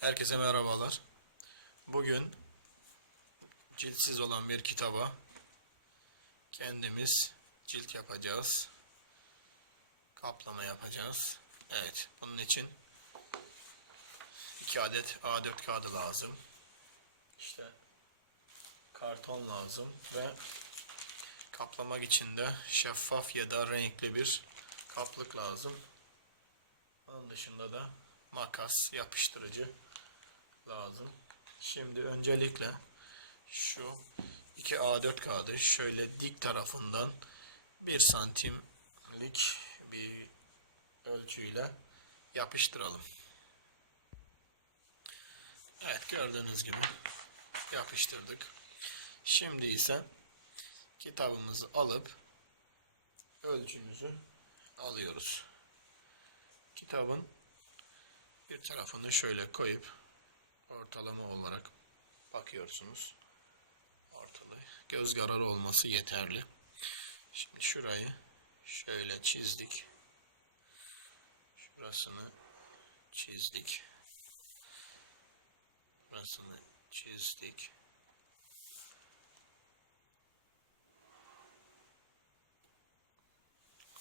Herkese merhabalar. Bugün ciltsiz olan bir kitaba kendimiz cilt yapacağız. Kaplama yapacağız. Evet, bunun için 2 adet A4 kağıdı lazım. İşte karton lazım ve kaplamak için de şeffaf ya da renkli bir kaplık lazım. Onun dışında da makas, yapıştırıcı lazım. Şimdi öncelikle şu iki A4 kağıdı şöyle dik tarafından bir santimlik bir ölçüyle yapıştıralım. Evet gördüğünüz gibi yapıştırdık. Şimdi ise kitabımızı alıp ölçümüzü alıyoruz. Kitabın bir tarafını şöyle koyup ortalama olarak bakıyorsunuz. Ortalı. Göz kararı olması yeterli. Şimdi şurayı şöyle çizdik. Şurasını çizdik. Burasını çizdik.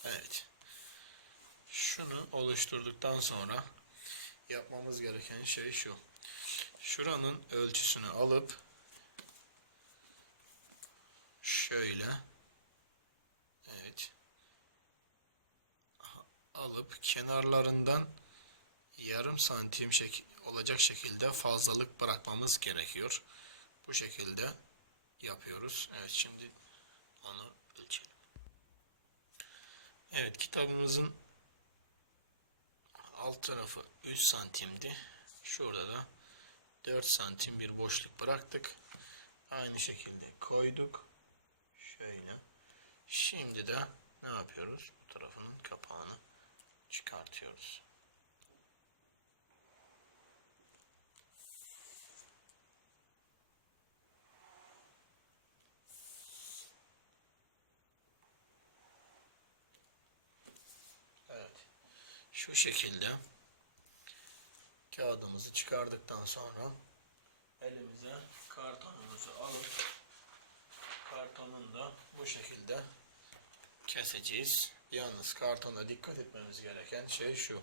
Evet. Şunu oluşturduktan sonra yapmamız gereken şey şu. Şuranın ölçüsünü alıp şöyle evet alıp kenarlarından yarım santim şek olacak şekilde fazlalık bırakmamız gerekiyor. Bu şekilde yapıyoruz. Evet şimdi onu ölçelim. Evet kitabımızın alt tarafı 3 santimdi. Şurada da 4 santim bir boşluk bıraktık. Aynı şekilde koyduk. Şöyle. Şimdi de ne yapıyoruz? Bu tarafının kapağını çıkartıyoruz. Evet. Şu şekilde kağıdımızı çıkardıktan sonra elimize kartonumuzu alıp kartonun da bu şekilde keseceğiz. Yalnız kartona dikkat etmemiz gereken şey şu.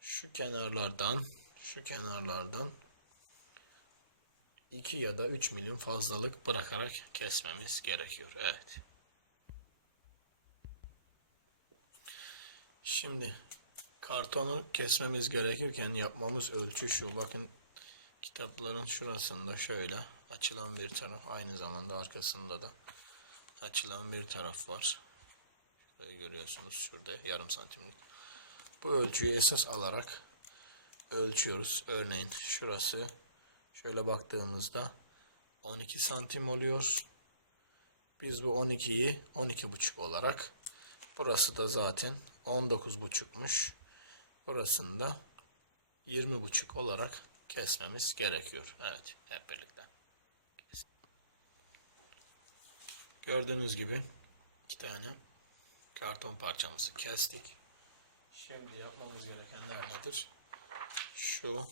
Şu kenarlardan, şu kenarlardan 2 ya da 3 milim fazlalık bırakarak kesmemiz gerekiyor. Evet. Şimdi kartonu kesmemiz gerekirken yapmamız ölçü şu. Bakın kitapların şurasında şöyle açılan bir taraf aynı zamanda arkasında da açılan bir taraf var. Şurayı görüyorsunuz şurada yarım santimlik. Bu ölçüyü esas alarak ölçüyoruz. Örneğin şurası şöyle baktığımızda 12 santim oluyor. Biz bu 12'yi 12,5 olarak burası da zaten 19,5'muş. Burasını da 20,5 olarak kesmemiz gerekiyor. Evet, hep birlikte. Gördüğünüz gibi iki tane karton parçamızı kestik. Şimdi yapmamız gerekenler nedir? Şu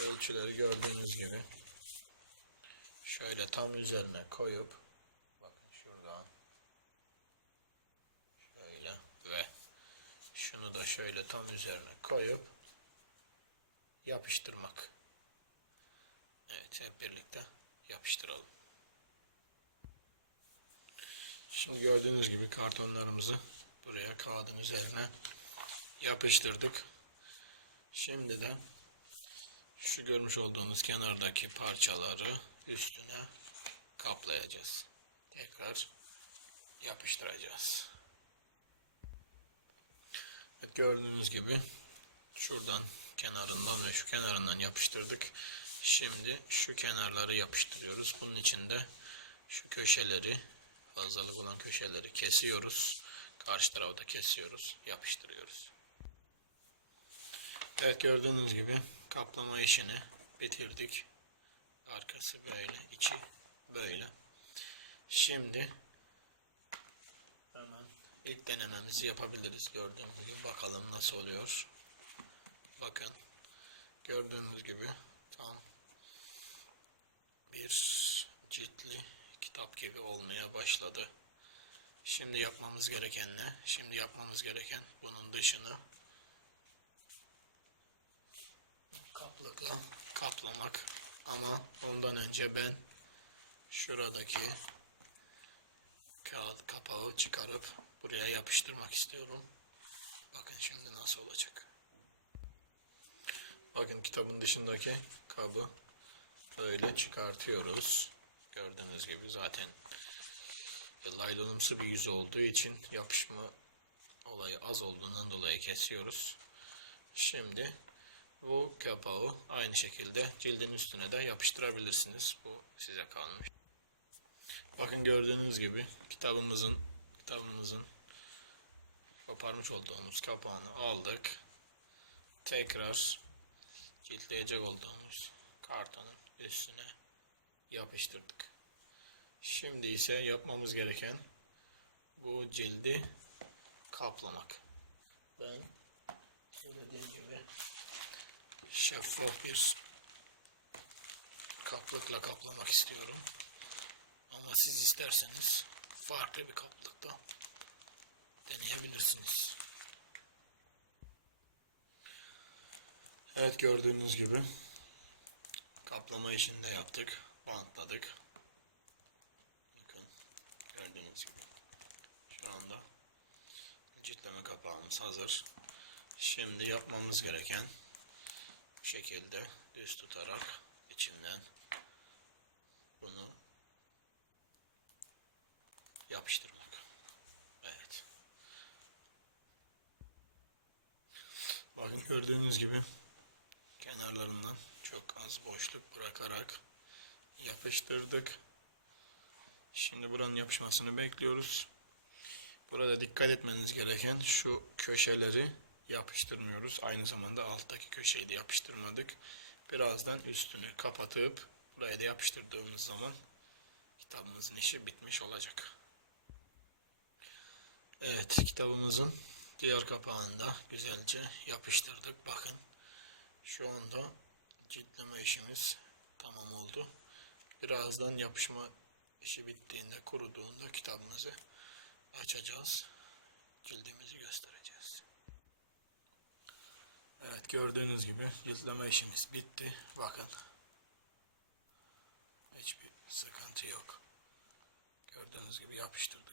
ölçüleri gördüğünüz gibi şöyle tam üzerine koyup bakın şuradan şöyle ve da şöyle tam üzerine koyup yapıştırmak. Evet hep birlikte yapıştıralım. Şimdi gördüğünüz gibi kartonlarımızı buraya kağıdın üzerine yapıştırdık. Şimdi de şu görmüş olduğunuz kenardaki parçaları üstüne kaplayacağız. Tekrar yapıştıracağız. Evet, gördüğünüz gibi şuradan kenarından ve şu kenarından yapıştırdık. Şimdi şu kenarları yapıştırıyoruz. Bunun için de şu köşeleri fazlalık olan köşeleri kesiyoruz. Karşı tarafı da kesiyoruz. Yapıştırıyoruz. Evet gördüğünüz gibi kaplama işini bitirdik. Arkası böyle, içi böyle. Şimdi ilk denememizi yapabiliriz. Gördüğünüz gibi bakalım nasıl oluyor. Bakın gördüğünüz gibi tam bir ciltli kitap gibi olmaya başladı. Şimdi yapmamız gereken ne? Şimdi yapmamız gereken bunun dışını kaplıkla kaplamak. Ama ondan önce ben şuradaki kağıt çıkarıp buraya yapıştırmak istiyorum. Bakın şimdi nasıl olacak. Bakın kitabın dışındaki kabı böyle çıkartıyoruz. Gördüğünüz gibi zaten laylonumsu bir yüz olduğu için yapışma olayı az olduğundan dolayı kesiyoruz. Şimdi bu kapağı aynı şekilde cildin üstüne de yapıştırabilirsiniz. Bu size kalmış. Bakın gördüğünüz gibi kitabımızın koparmış olduğumuz kapağını aldık. Tekrar ciltleyecek olduğumuz kartonun üstüne yapıştırdık. Şimdi ise yapmamız gereken bu cildi kaplamak. Ben söylediğim gibi şeffaf bir kaplıkla kaplamak istiyorum. Ama siz isterseniz farklı bir kaplıkta Evet gördüğünüz gibi kaplama işini de yaptık. Bantladık. Bakın gördüğünüz gibi. Şu anda ciltleme kapağımız hazır. Şimdi yapmamız gereken bu şekilde düz tutarak içinden bunu yapıştırmak. Evet. Bakın gördüğünüz gibi kenarlarından çok az boşluk bırakarak yapıştırdık. Şimdi buranın yapışmasını bekliyoruz. Burada dikkat etmeniz gereken şu köşeleri yapıştırmıyoruz. Aynı zamanda alttaki köşeyi de yapıştırmadık. Birazdan üstünü kapatıp buraya da yapıştırdığımız zaman kitabımızın işi bitmiş olacak. Evet kitabımızın diğer kapağını da güzelce yapıştırdık. Bakın şu anda ciltleme işimiz tamam oldu. Birazdan yapışma işi bittiğinde kuruduğunda kitabımızı açacağız. Cildimizi göstereceğiz. Evet gördüğünüz gibi ciltleme işimiz bitti. Bakın. Hiçbir sıkıntı yok. Gördüğünüz gibi yapıştırdık.